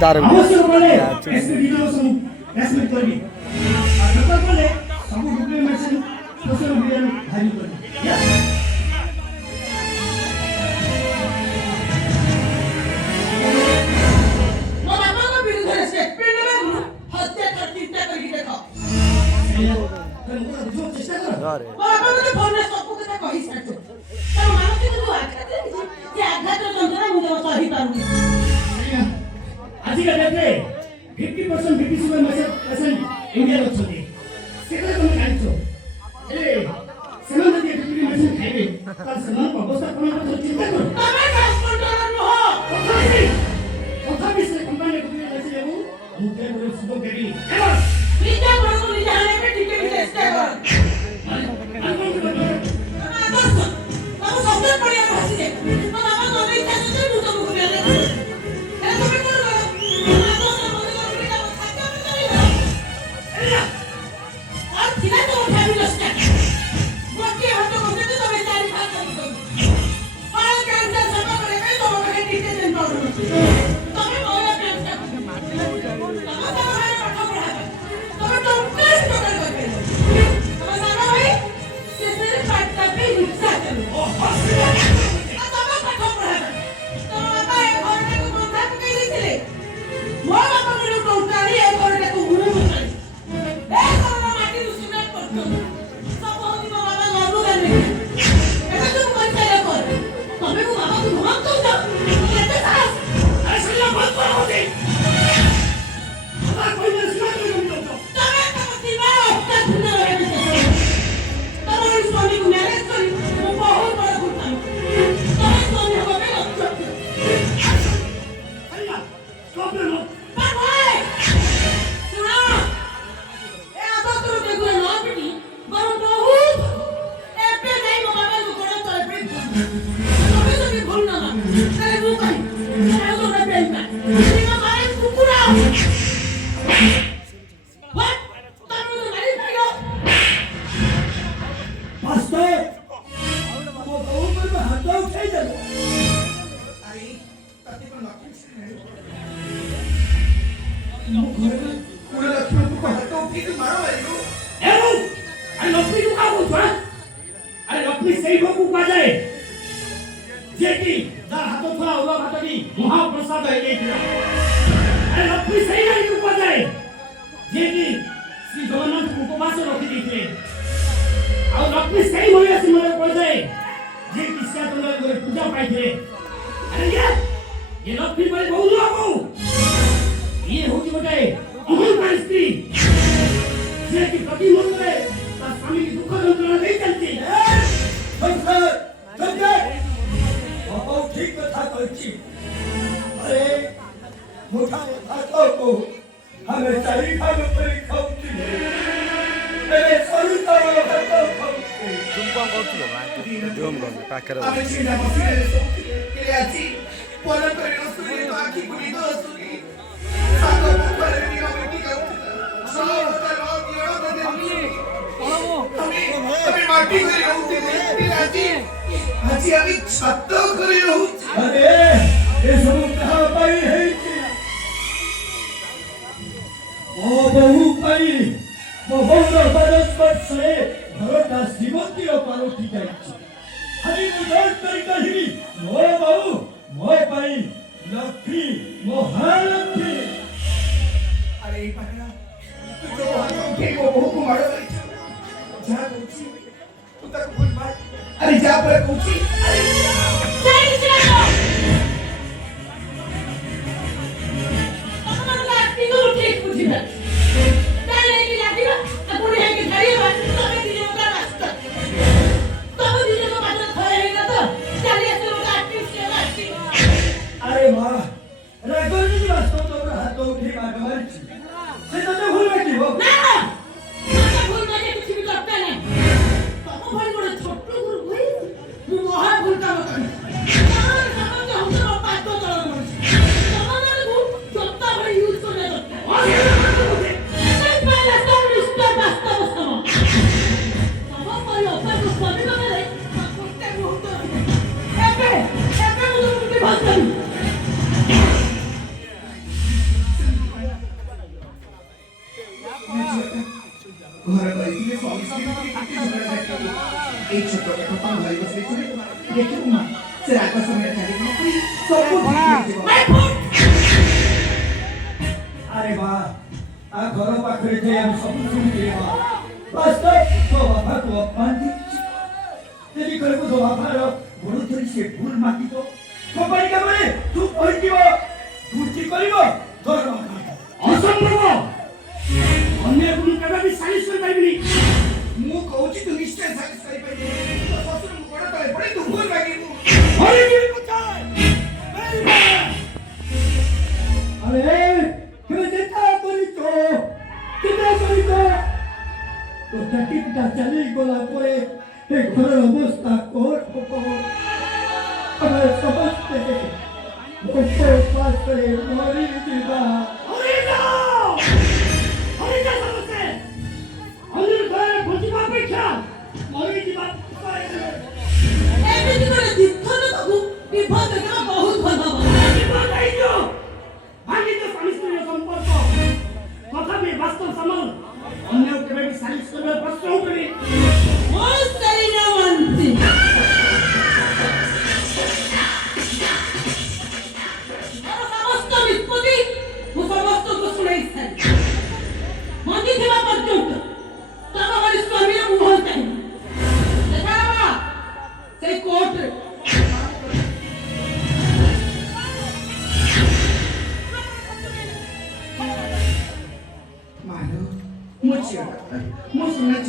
तार आजिका डेटले 50% British patient India अछंती सेकले तुम जानिछो ए सेमान जदि एटिपी मेडिसिन खाइबे तार सेमान अवस्था कोन କଥା चिंता कर तमे हॉस्पिटल न हो तथापि से कंपनी को लेछि लेबु मुते मोर सुबह देबी एबा निजा बड़को निजा हाने पे ठीक है चेष्टा कर हम सब पड़िया भासी जे तो बाबा तो नहीं था तो मुतो को ले महाप्रसाद है लक्ष्मी सही नहीं उपजाए जे कि श्री जगन्नाथ उपवास रखी देते और लक्ष्मी सही होया से मरे पड़ जाए जे कि सातनगर करे पूजा पाइथे अरे ये लक्ष्मी पर बहु लागो ये होती बटे अहंकार स्त्री जे कि प्रति मंगले ता स्वामी की दुख यंत्रणा नहीं चलती सर बहुत ठीक कथा कहची अरे मोटा था को हमें चारी भाग पर खाउती अरे सरुता भाग खाउती तुम कौन करथु बा देम गन पाखर अबे चिना बसिले के आछि पलन करे सुरी तो आखी गुली दो सुरी सातो पर निगा बेटी खाउती सब का लोग ये तो देखी हमें माटी करे रहउती के आछि আজি আমি ছত্ত করে রহুছি আরে এসব কাহা পাই হেইছি ও বহু পাই বহুর বরস্পর্শে ঘরটা জীবতীয় পারতি যাইছি আমি বুঝার করি কহিবি মো বহু মো পাই লক্ষ্মী মহালক্ষ্মী আরে এই পাগলা তুই তো লক্ষ্মী বহু মার করিছ যা করছি তুই তাকে ভুল মার अरे जा पर पूछी अरे नहीं चलो अपन का एक्टिंग तो ठीक पूछी है ताले की लागिबा अपन है के धरिबा तबे दिनो का रास्ता तब दिनो का बात खरे हैला तो चली ऐसे लोग एक्टिंग से एक्टिंग अरे वाह रगोनी वास्तव तो हाथ उठे मार मारची से तो এই ছোট কথা ভাই বসে চলে দেখো মা সে রাখা সময় থাকে না সব আরে মা আ ঘর পাখরে যে আমি সব শুনছি মা বাস্তব তো বাবা তো অপমান দিচ্ছি যদি করে তো বাবার বড় ধরি সে ভুল মাগিব কোম্পানি কামে তুই পড়িব দুটি করিব তোর অসম্ভব অন্যের কোনো কেবে সালিশ করে পাইবি ମୁଁ କହୁଛି ତୁ ନିଶ୍ଚୟ ସାଲିସ କରିପାରିବୁ ତୋ ଶ୍ୱଶୁରଙ୍କୁ ଗୋଡ଼ ତଳେ ପଡ଼ି ତୁ ଭୁଲ ମାଗିବୁ হরে কি কোথায় আরে কেউ যেটা করিত কেটা করিত তো চাকরিটা চালি গলা পরে এই ঘরের অবস্থা